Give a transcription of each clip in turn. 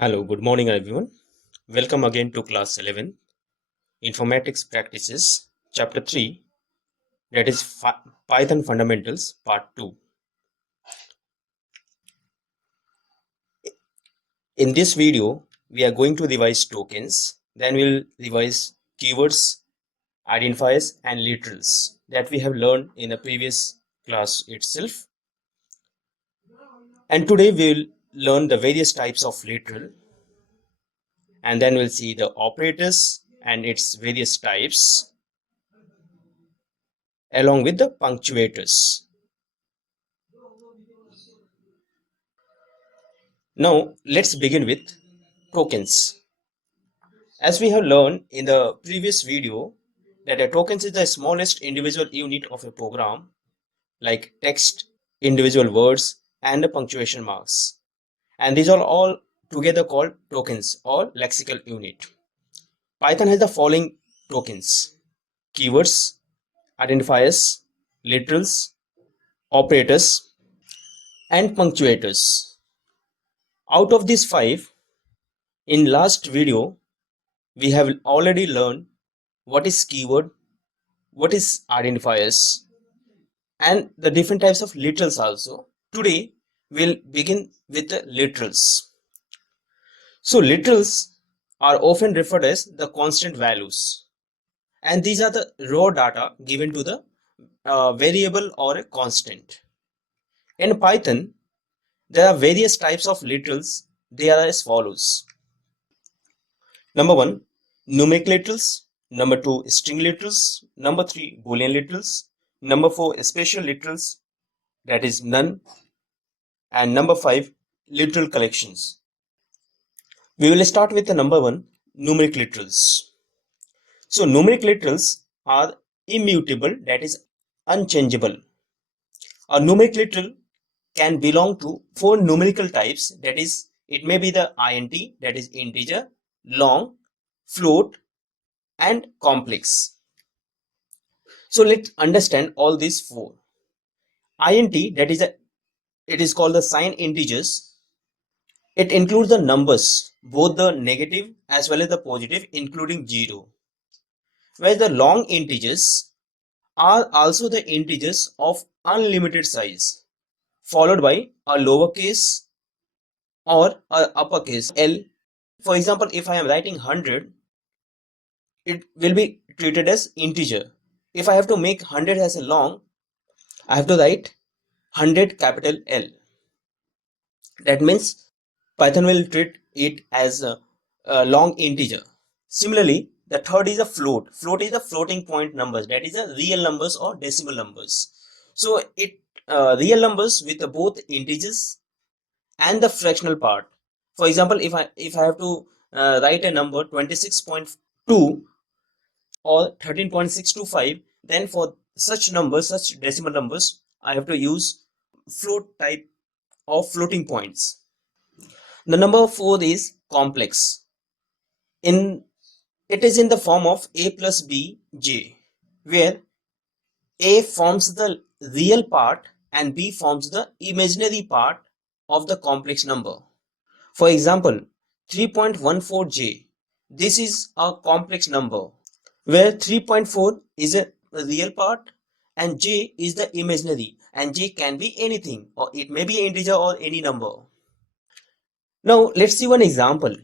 Hello, good morning everyone. Welcome again to class 11, Informatics Practices, Chapter 3, that is Python Fundamentals, Part 2. In this video, we are going to revise tokens, then we'll revise keywords, identifiers, and literals that we have learned in the previous class itself. And today we'll learn the various types of literal, and then we'll see the operators and its various types, along with the punctuators. Now, let's begin with tokens. As we have learned in the previous video, that a tokens is the smallest individual unit of a program, like text, individual words, and the punctuation marks. And these are all together called tokens or lexical unit. Python has the following tokens: keywords, identifiers, literals, operators, and punctuators. Out of these five, in last video, we have already learned what is keyword, what is identifiers, and the different types of literals also. Today, we'll begin with the literals. So literals are often referred as the constant values, and these are the raw data given to the variable or a constant. In Python, there are various types of literals. They are as follows. Number one, numeric literals. Number two, string literals. Number three, Boolean literals. Number four, special literals, that is none. And number five, literal collections. We will start with the number one, numeric literals. So numeric literals are immutable, that is unchangeable. A numeric literal can belong to four numerical types, that is, it may be the int, that is integer, long, float, and complex. So let's understand all these four. Int, that is it is called the signed integers. It includes the numbers, both the negative as well as the positive, including 0. Whereas the long integers are also the integers of unlimited size, followed by a lowercase or a uppercase L. For example, if I am writing 100, it will be treated as integer. If I have to make 100 as a long, I have to write 100 capital L. That means Python will treat it as a long integer. Similarly, the third is a float. Float is the floating point numbers, that is a real numbers or decimal numbers. So it real numbers with both integers and the fractional part. For example, if I have to write a number 26.2 or 13.625, then for such numbers, such decimal numbers, I have to use float type of floating points. The number 4 is complex. It is in the form of a plus b j, where a forms the real part and b forms the imaginary part of the complex number. For example, 3.14j, this is a complex number where 3.4 is a real part and j is the imaginary, and j can be anything, or it may be integer or any number. Now let's see one example.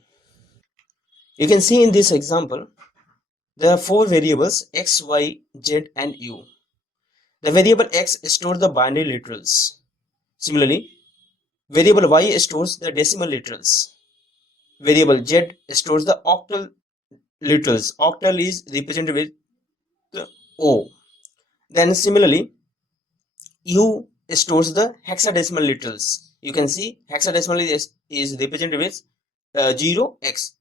You can see in this example, there are four variables x, y, z, and u. The variable x stores the binary literals. Similarly, variable y stores the decimal literals. Variable z stores the octal literals. Octal is represented with the O. Then similarly, u stores the hexadecimal literals. You can see hexadecimal is represented with 0x,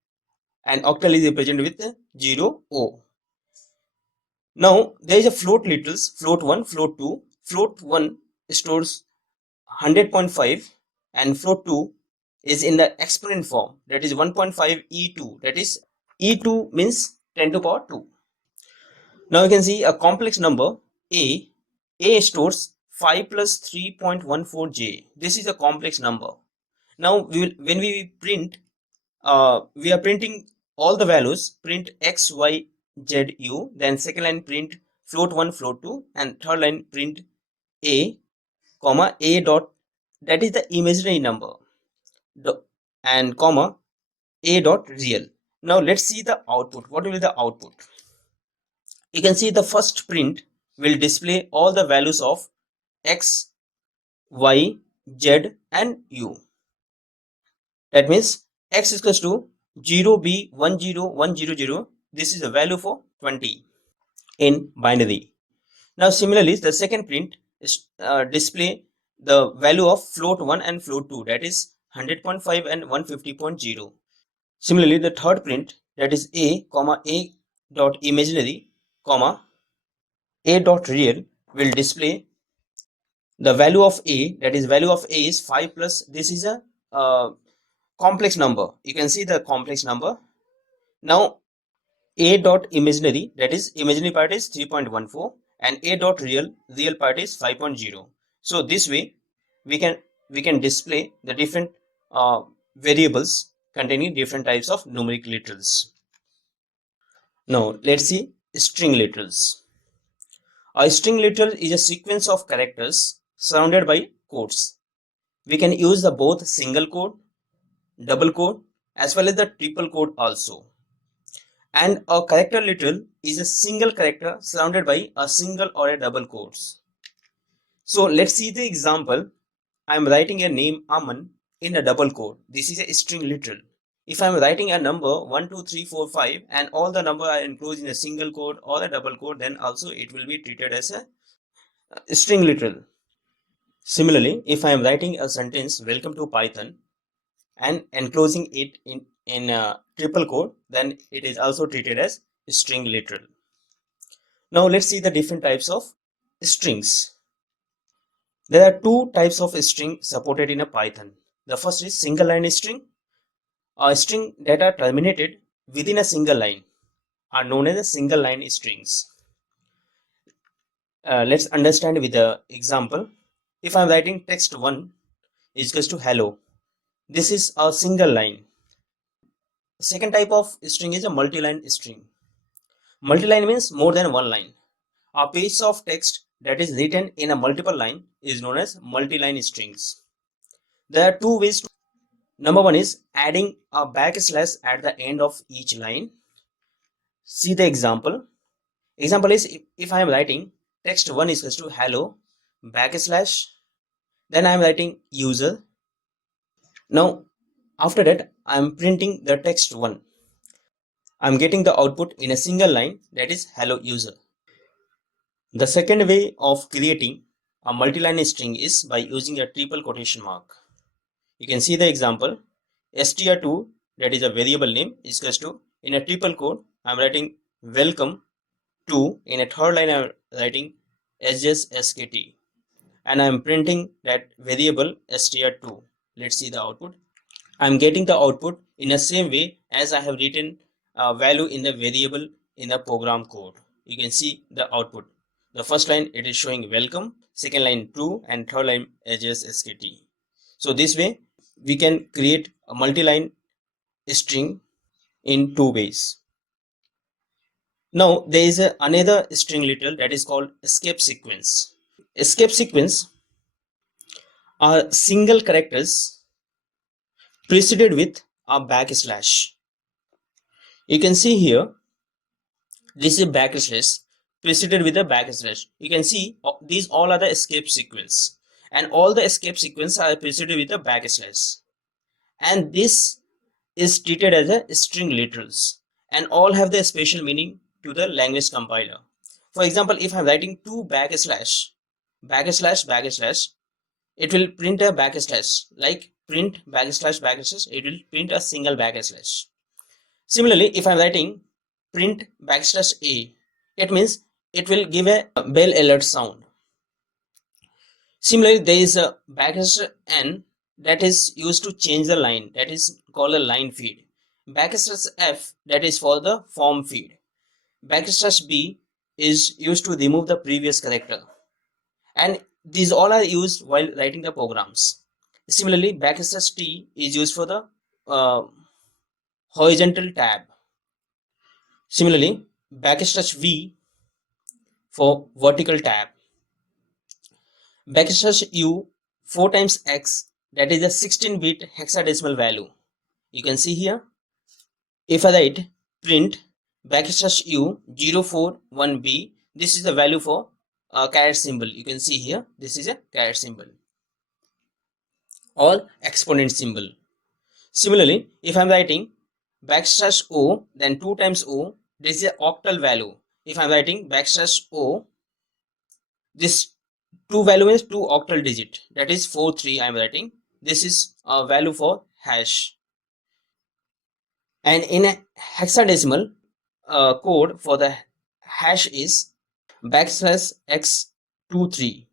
and octal is represented with 0O. Now there is a float literals, float 1, float 2. Float 1 stores 100.5 and float 2 is in the exponent form, that is 1.5 e2, that is e2 means 10 to power 2. Now you can see a complex number a stores 5 plus 3.14j. This is a complex number. Now when we print we are printing all the values, print x, y, z, u, then second line print float 1, float 2, and third line print a, comma, a dot, that is the imaginary number, and comma, a dot real. Now let's see the output. What will be the output? You can see the first print will display all the values of x, y, z, and u. That means x is equals to 0b10100. This is the value for 20 in binary. Now similarly, the second print is display the value of float 1 and float 2, that is 100.5 and 150.0. Similarly, the third print, that is a, comma, a dot imaginary, comma, a dot real, will display the value of a, that is value of a is 5 plus, this is a complex number. You can see the complex number. Now a dot imaginary, that is imaginary part is 3.14, and a dot real part is 5.0. So this way we can display the different variables containing different types of numeric literals. Now let's see string literals. A string literal is a sequence of characters surrounded by quotes. We can use the both single quote, double quote, as well as the triple quote also. And a character literal is a single character surrounded by a single or a double quotes. So let's see the example. I am writing a name Aman in a double quote. This is a string literal. If I am writing a number 1, 2, 3, 4, 5 and all the number are enclosed in a single quote or a double quote, then also it will be treated as a string literal. Similarly, if I am writing a sentence welcome to Python and enclosing it in a triple quote, then it is also treated as string literal. Now let's see the different types of strings. There are two types of string supported in a Python. The first is single line string. A string that are terminated within a single line are known as single line strings. Let's understand with the example. If I'm writing text 1 is equals to hello, this is a single line. Second type of string is a multi-line string. Multi-line means more than one line. A piece of text that is written in a multiple line is known as multi-line strings. There are two ways. Number one is adding a backslash at the end of each line. See the example. Example is if I am writing text 1 is equals to hello backslash, then I am writing user. Now after that I am printing the text 1. I am getting the output in a single line, that is hello user. The second way of creating a multi-line string is by using a triple quotation mark. You can see the example. str2, that is a variable name, is equals to, in a triple quote I am writing welcome to, in a third line I am writing skt, and I am printing that variable str2. Let's see the output. I am getting the output in the same way as I have written a value in the variable in the program code. You can see the output. The first line it is showing welcome, second line true, and third line skt. So this way we can create a multi-line string in two ways. Now there is another string literal that is called escape sequence. Escape sequence are single characters preceded with a backslash. You can see here this is backslash preceded with a backslash. You can see these all are the escape sequence, and all the escape sequence are preceded with a backslash, and this is treated as a string literals, and all have the special meaning to the language compiler. For example, if I'm writing two backslash, it will print a backslash, like print backslash, it will print a single backslash. Similarly, if I'm writing print backslash a, it means it will give a bell alert sound. Similarly, there is a backslash n that is used to change the line, that is called a line feed. Backslash f, that is for the form feed. Backslash b is used to remove the previous character, and these all are used while writing the programs. Similarly, backslash t is used for the horizontal tab. Similarly, backslash V for vertical tab. Backslash U 4 times X, that is a 16-bit hexadecimal value. You can see here, if I write print backslash U 041B, this is the value for caret symbol. You can see here, this is a caret symbol or exponent symbol. Similarly, if I'm writing backslash O, then 2 times O, this is an octal value. If I'm writing backslash O, this 2 value is 2 octal digit, that is 43 I'm writing. This is a value for hash. And in a hexadecimal code for the hash is backslash x23.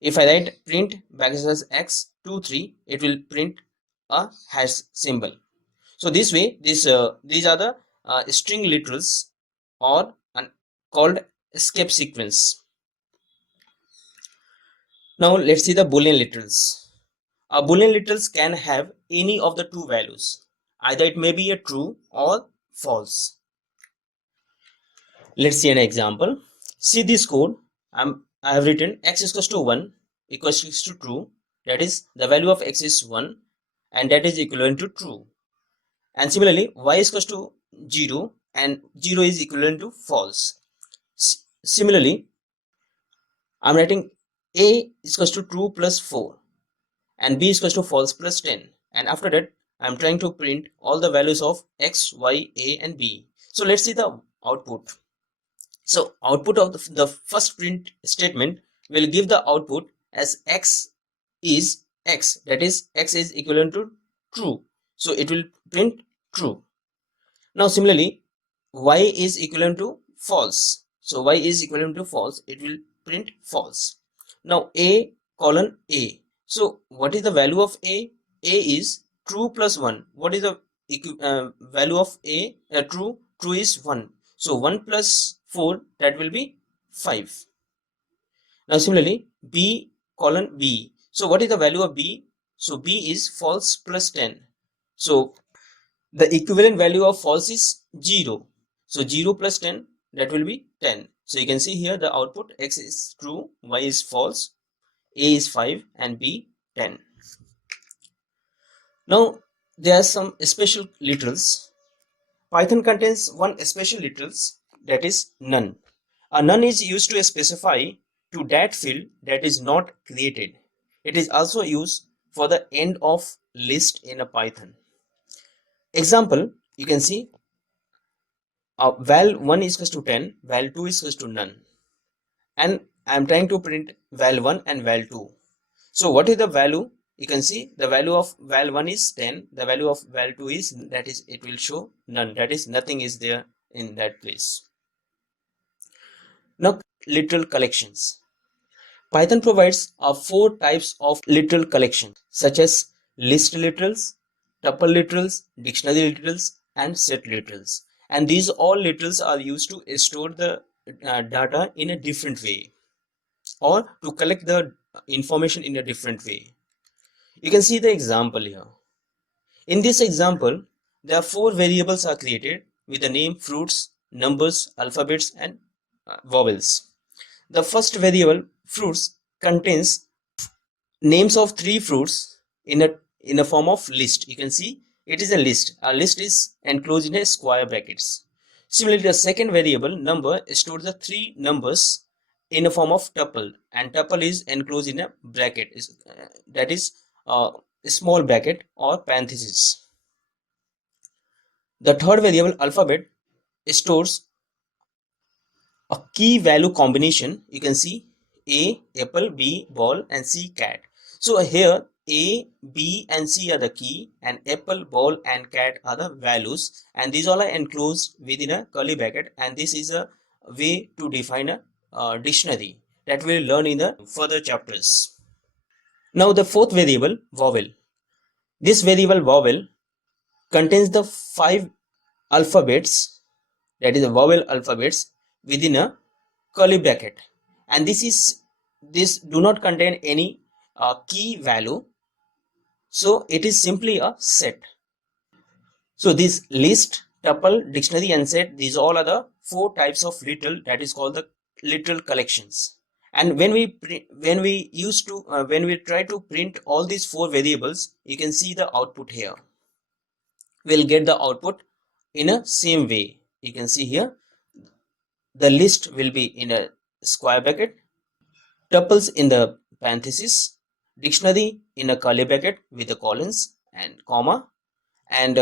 If I write print backslash x23, it will print a hash symbol. So this way, these are the string literals or called escape sequence. Now let's see the Boolean literals. A Boolean literals can have any of the two values. Either it may be a true or false. Let's see an example. See this code. I have written x is equals to 1 equals to true. That is, the value of x is 1 and that is equivalent to true. And similarly, y is equals to 0 and 0 is equivalent to false. Similarly, I'm writing a is equals to true plus 4 and b is equals to false plus 10. And after that, I'm trying to print all the values of x, y, a and b. So let's see the output. So output of the first print statement will give the output as x is x, that is x is equivalent to true. So it will print true. Now similarly, y is equivalent to false. So y is equivalent to false, it will print false. Now a colon a. So what is the value of a? A is true plus 1. What is the value of a? True is 1. So 1 plus 4, that will be 5. Now similarly, b colon b. So what is the value of b? So b is false plus 10. So the equivalent value of false is 0. So 0 plus 10, that will be 10. So you can see here the output x is true, y is false, a is 5 and b 10. Now there are some special literals. Python contains one special literals, that is none. A none is used to specify to that field that is not created. It is also used for the end of list in a Python. Example, you can see val 1 is equals to 10, val 2 is equals to none. And I am trying to print val 1 and val 2. So what is the value? You can see the value of val 1 is 10, the value of val 2 is, that is, it will show none, that is, nothing is there in that place. Now literal collections. Python provides 4 types of literal collection such as list literals, tuple literals, dictionary literals and set literals. And these all literals are used to store the data in a different way or to collect the information in a different way. You can see the example here. In this example, there are 4 variables are created with the name fruits, numbers, alphabets and vowels. The first variable fruits contains names of 3 fruits in a form of list. You can see it is a list. A list is enclosed in a square brackets. Similarly, the second variable number stores the 3 numbers in a form of tuple, and tuple is enclosed in a bracket, that is a small bracket or parenthesis. The third variable alphabet stores a key value combination. You can see A apple, B ball and C cat. So here A, B and C are the key and apple, ball and cat are the values, and these all are enclosed within a curly bracket, and this is a way to define a dictionary that we'll learn in the further chapters. Now the fourth variable vowel. This variable vowel contains the 5 alphabets, that is the vowel alphabets within a curly bracket, and this do not contain any key value, so it is simply a set. So this list, tuple, dictionary and set, these all are the four types of literal that is called the literal collections. And when we when we try to print all these four variables, you can see the output here. We'll get the output in a same way. You can see here the list will be in a square bracket, tuples in the parenthesis, dictionary in a curly bracket with the colons and comma, and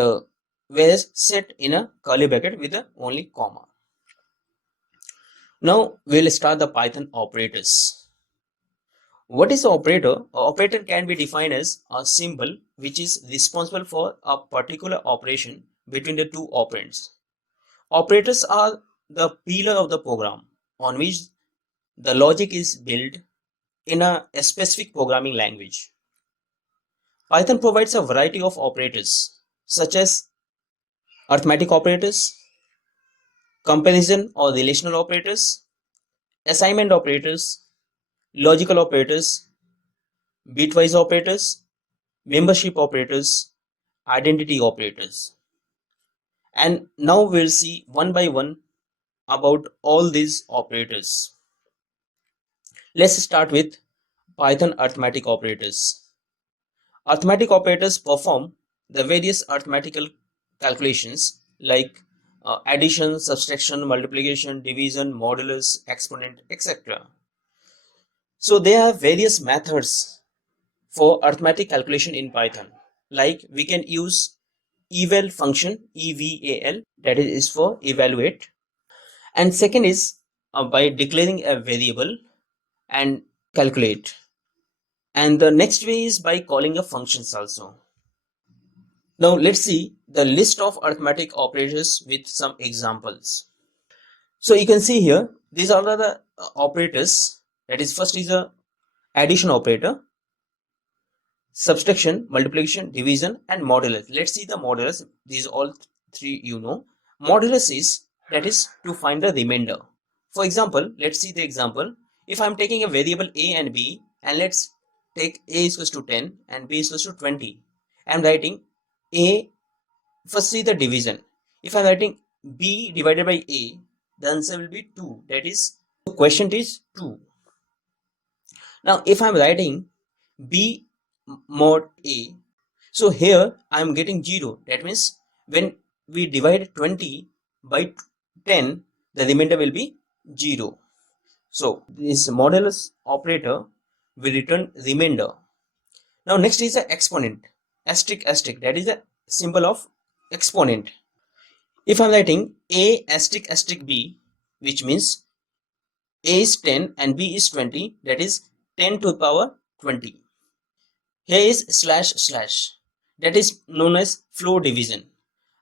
whereas set in a curly bracket with the only comma. Now we'll start the Python operators. What is the operator? An operator can be defined as a symbol which is responsible for a particular operation between the two operands. Operators are the pillar of the program on which the logic is built in a specific programming language. Python provides a variety of operators such as arithmetic operators, comparison or relational operators, assignment operators, logical operators, bitwise operators, membership operators, identity operators. And now we'll see one by one about all these operators. Let's start with Python arithmetic operators. Arithmetic operators perform the various arithmetical calculations like addition, subtraction, multiplication, division, modulus, exponent, etc. So there are various methods for arithmetic calculation in Python. Like we can use eval function, eval, that is for evaluate. And second is by declaring a variable and calculate. And the next way is by calling a functions also. Now let's see the list of arithmetic operators with some examples. So you can see here, these are the operators. That is, first is a addition operator, subtraction, multiplication, division, and modulus. Let's see the modulus. These all three you know. Modulus is, that is to find the remainder. For example, let's see the example. If I'm taking a variable a and b, and let's take a is equals to 10 and b is equals to 20. I'm writing a. First see the division. If I'm writing b divided by a, the answer will be 2. That is, the quotient is 2. Now if I'm writing b mod a, so here I am getting 0. That means when we divide 20 by 10, the remainder will be 0. So this modulus operator will return remainder. Now next is the exponent, asterisk asterisk, that is the symbol of exponent. If I'm writing a asterisk asterisk b, which means a is 10 and b is 20, that is 10 to the power 20. Here is slash slash, that is known as floor division.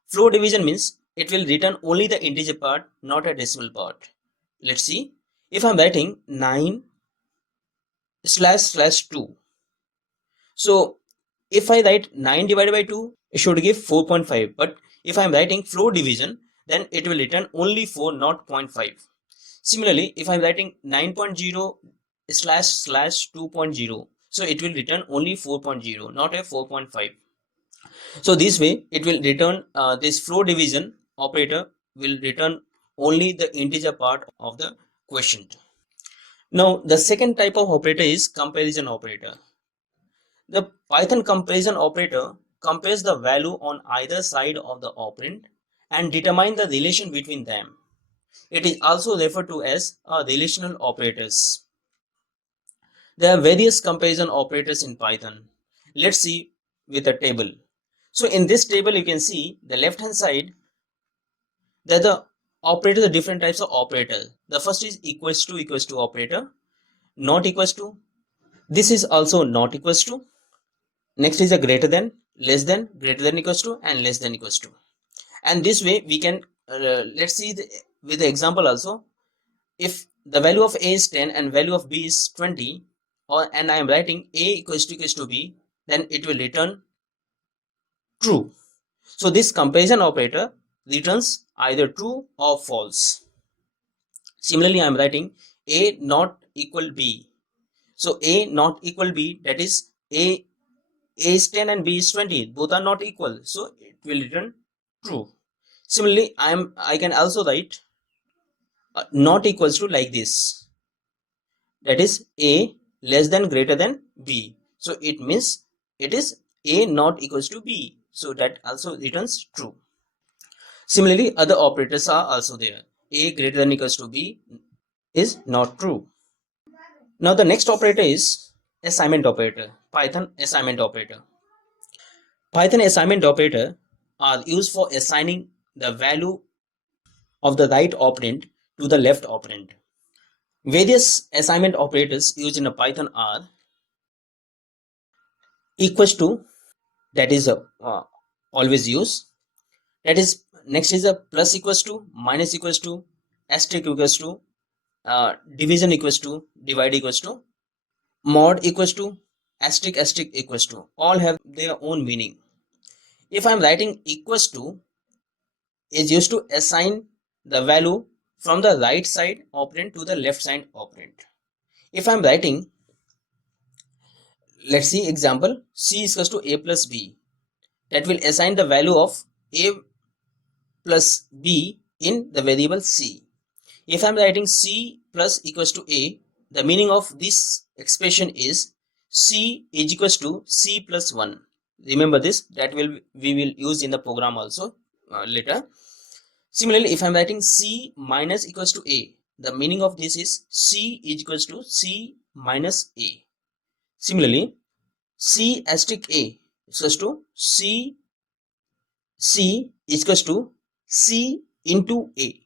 Floor division means it will return only the integer part, not a decimal part. Let's see. If I'm writing 9 slash slash 2. So if I write 9 divided by 2, it should give 4.5. But if I'm writing floor division, then it will return only 4, not 0.5. Similarly, if I'm writing 9.0 slash slash 2.0, so it will return only 4.0, not a 4.5. So this way it will return this floor division operator will return only the integer part of the quotient. Now the second type of operator is comparison operator. The Python comparison operator compares the value on either side of the operand and determine the relation between them. It is also referred to as relational operators. There are various comparison operators in Python. Let's see with a table. So in this table you can see the left hand side, there are the operators, the different types of operators. The first is equals to operator, not equals to. This is also not equals to. Next is a greater than, less than, greater than equals to, and less than equals to. And this way we can let's see with the example also. If the value of a is 10 and value of b is 20, and I am writing a equals to b, then it will return true. So this comparison operator returns either true or false. Similarly, I am writing a not equal b. So a not equal b, that is a is 10 and b is 20. Both are not equal. So it will return true. Similarly, I can also write not equals to like this. That is A less than greater than B. So it means it is A not equals to B. So that also returns true. Similarly, other operators are also there. A greater than equals to B is not true. Now the next operator is assignment operator, Python assignment operator. Python assignment operator are used for assigning the value of the right operand to the left operand. Various assignment operators used in a Python are equals to, that is always use. That is, next is a plus equals to, minus equals to, asterisk equals to, division equals to, divide equals to, mod equals to, asterisk asterisk equals to. All have their own meaning. If I am writing equals to, is used to assign the value from the right side operand to the left side operand. If I am writing, let's see example, c is equals to a plus b, that will assign the value of a plus b in the variable c. If I am writing c plus equals to a, the meaning of this expression is c is equals to c plus 1. Remember this, that we will use in the program also later. Similarly, if I am writing c minus equals to a, the meaning of this is c is equals to c minus a. Similarly, c asterisk a is equals to c is equals to c into a.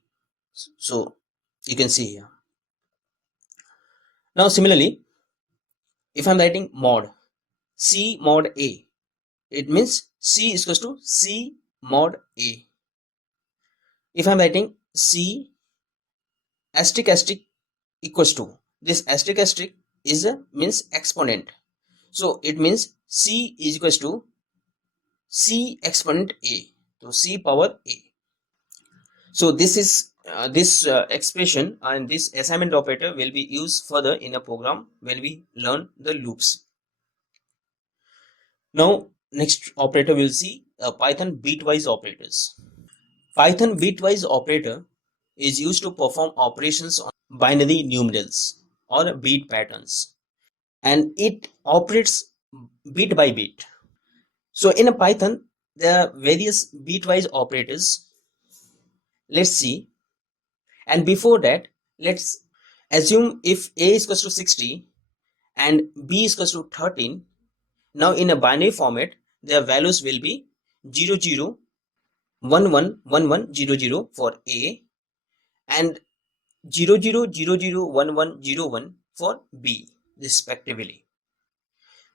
So you can see here. Now similarly, if I am writing mod c mod a, it means c is equals to c mod a. If I am writing c asterisk asterisk equals to, this asterisk asterisk is a means exponent, so it means c is equals to c exponent a, so c power a. So this is this expression and this assignment operator will be used further in a program when we learn the loops. Now next operator we'll see Python bitwise operators. Python bitwise operator is used to perform operations on binary numerals or bit patterns, and it operates bit by bit. So in a Python, there are various bitwise operators. Let's see. And before that, let's assume if A is equals to 60 and B is equals to 13. Now in a binary format, their values will be 0, 0, 1, 1, 1, 1, 0, 0 for A and 0, 0, 0, 0, 1, 1, 0, 1 for B respectively.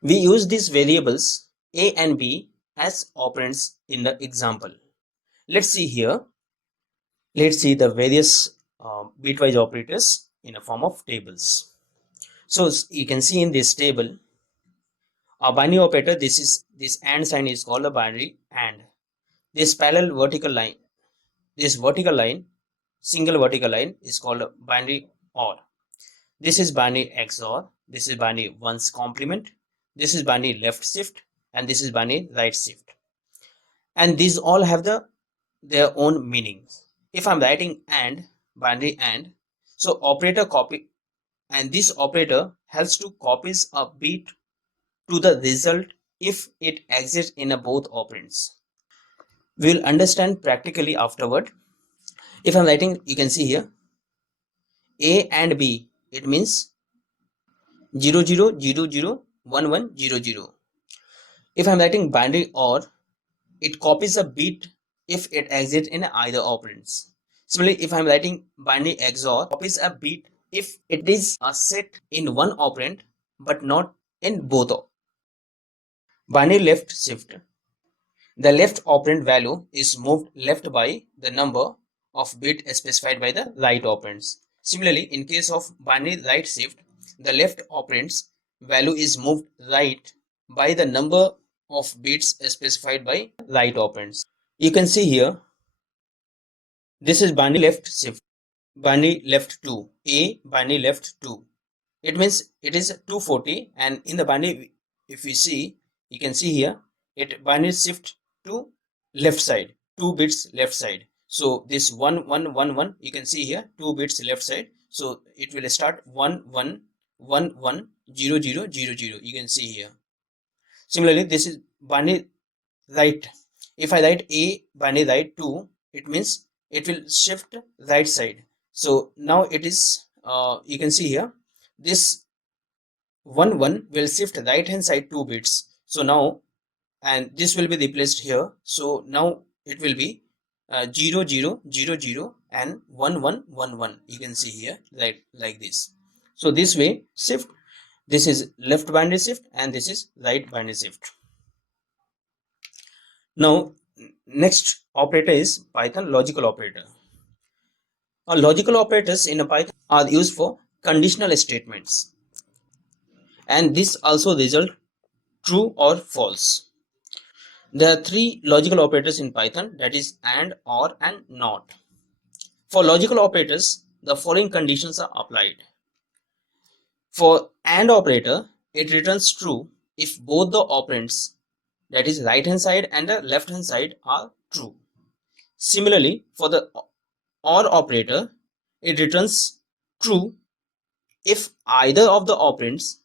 We use these variables A and B as operands in the example. Let's see here. Let's see the various bitwise operators in a form of tables. So you can see in this table, a binary operator, this AND sign is called a binary AND. This parallel vertical line, this vertical line, single vertical line is called a binary OR. This is binary XOR, this is binary ones complement, this is binary left shift, and this is binary right shift. And these all have their own meanings. If I'm writing AND, binary AND, so operator copy, and this operator helps to copies a bit to the result if it exists in a both operands. We will understand practically afterward. If I'm writing, you can see here A and B, it means 0, 0, 0, 0, 1, 1, 0, 0. If I'm writing binary OR, it copies a bit if it exists in either operands. Similarly, if I'm writing binary XOR, copies a bit if it is set in one operand but not in both. Binary left shift, the left operand value is moved left by the number of bits specified by the right operands. Similarly, in case of binary right shift, the left operand's value is moved right by the number of bits specified by right operands. You can see here, this is binary left shift, binary left 2, A binary left 2. It means it is 240, and in the binary, if we see, you can see here, it binary shift to left side. 2 bits left side. So this 1 1 1 1, you can see here 2 bits left side. So it will start 1 1 1 1 0 0 0 0. You can see here. Similarly, this is binary right. If I write A binary right 2, it means it will shift right side. So now it is you can see here this 1 1 will shift right hand side 2 bits. So now, and this will be replaced here. So now it will be 0 0 0 0 and 1 1 1 1. You can see here like this. So this way shift, this is left binary shift and this is right binary shift. Now next operator is Python logical operator. Logical operators in a Python are used for conditional statements, and this also result true or false. There are three logical operators in Python, that is AND, OR and NOT. For logical operators, the following conditions are applied. For AND operator, it returns true if both the operands, that is right hand side and the left hand side, are true. Similarly, for the OR operator, it returns true if either of the operands,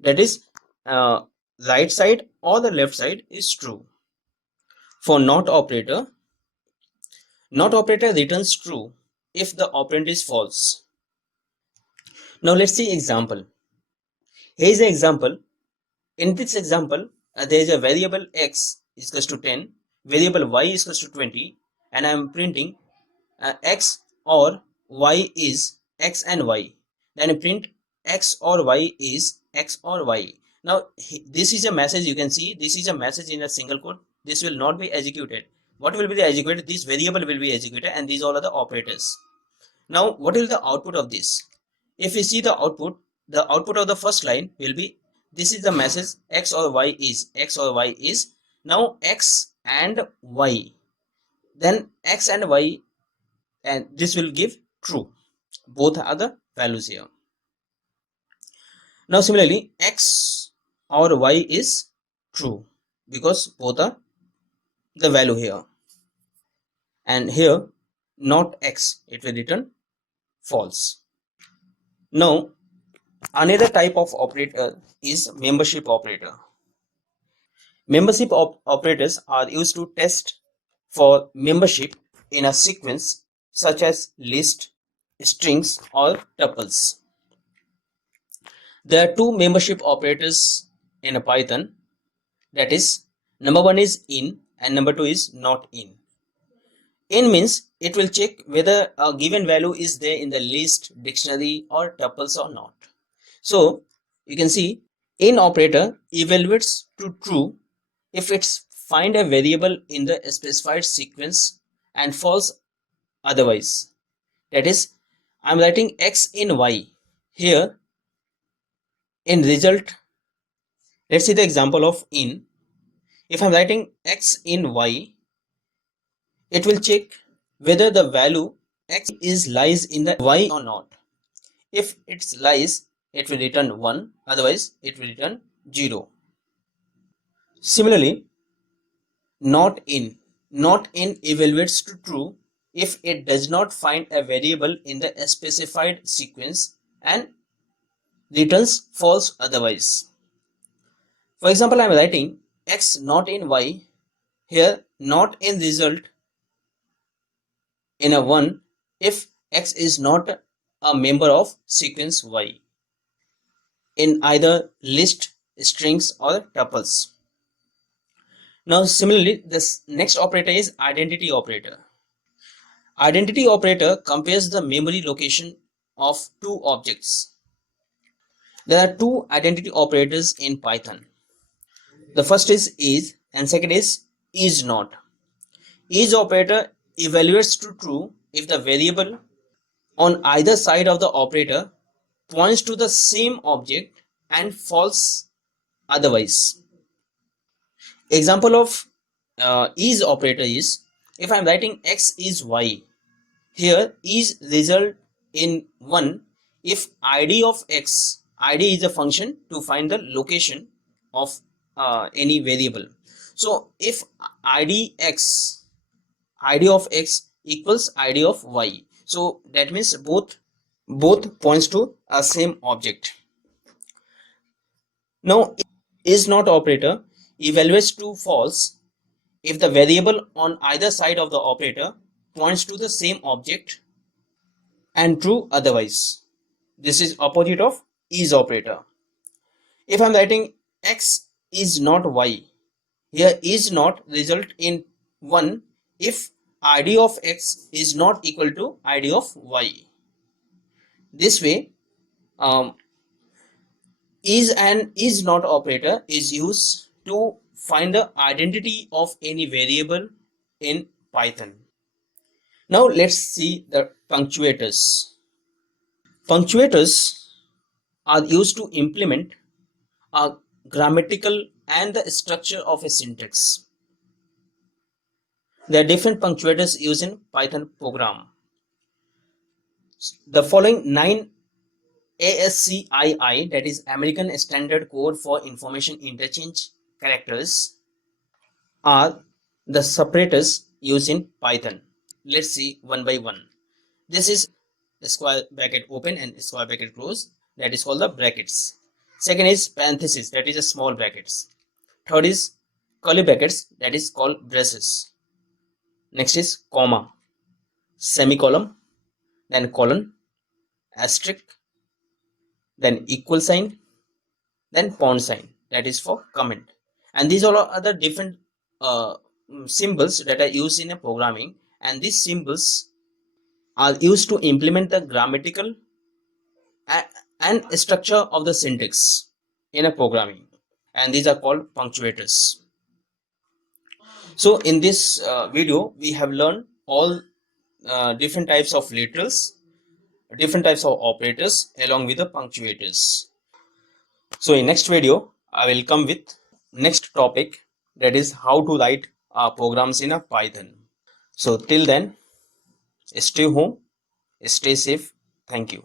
that is right side or the left side, is true. For NOT operator returns true if the operand is false. Now let's see example. Here is an example. In this example, there is a variable x is equals to 10, variable y is equals to 20, and I am printing x or y is x and y. Then I print x or y is x or y. Now this is a message, you can see this is a message in a single quote. This will not be executed. What will be the executed? This variable will be executed, and these all are the operators. Now what is the output of this? If we see the output of the first line will be, this is the message x or y is x or y is. Now x and y, then x and y, and this will give true. Both are the values here. Now similarly, x or y is true because both are the value here, and here not x, it will return false. Now another type of operator is membership operator. Membership operators are used to test for membership in a sequence such as list, strings or tuples. There are two membership operators in a Python, that is number one is in and number two is not in. In means it will check whether a given value is there in the list, dictionary or tuples or not. So you can see in operator evaluates to true if it's find a variable in the specified sequence and false otherwise. That is, I'm writing x in y. Here in result, let's see the example of in. If I'm writing x in y, it will check whether the value x is lies in the y or not. If it's lies, it will return 1, otherwise it will return 0. Similarly, not in evaluates to true if it does not find a variable in the specified sequence and returns false otherwise. For example, I am writing x not in y. Here not in result in a 1 if x is not a member of sequence y in either list, strings or tuples. Now similarly, this next operator is identity operator. Identity operator compares the memory location of two objects. There are two identity operators in Python. The first is and second is not. Is operator evaluates to true if the variable on either side of the operator points to the same object and false otherwise. Example of is operator is, if I am writing x is y, here is result in 1 if id of x, id is a function to find the location of any variable. So if id of x equals id of y, so that means both points to a same object. Now is not operator evaluates to false if the variable on either side of the operator points to the same object, and true otherwise. This is opposite of is operator. If I'm writing x is not y, here is not result in 1 if id of x is not equal to id of y. This way, is and is not operator is used to find the identity of any variable in Python. Now let's see the punctuators. Punctuators are used to implement a grammatical and the structure of a syntax. There are different punctuators used in Python program. The following 9 ASCII, that is American Standard Code for Information Interchange characters, are the separators used in Python. Let's see one by one. This is square bracket open and square bracket close, that is called the brackets. Second is parenthesis, that is a small brackets. Third is curly brackets, that is called braces. Next is comma, semicolon, then colon, asterisk, then equal sign, then pound sign, that is for comment. And these all are other different symbols that are used in a programming, and these symbols are used to implement the grammatical and structure of the syntax in a programming, and these are called punctuators. So in this video we have learned all different types of literals, different types of operators along with the punctuators. So in next video I will come with next topic, that is how to write programs in a Python. So till then, stay home, stay safe. Thank you.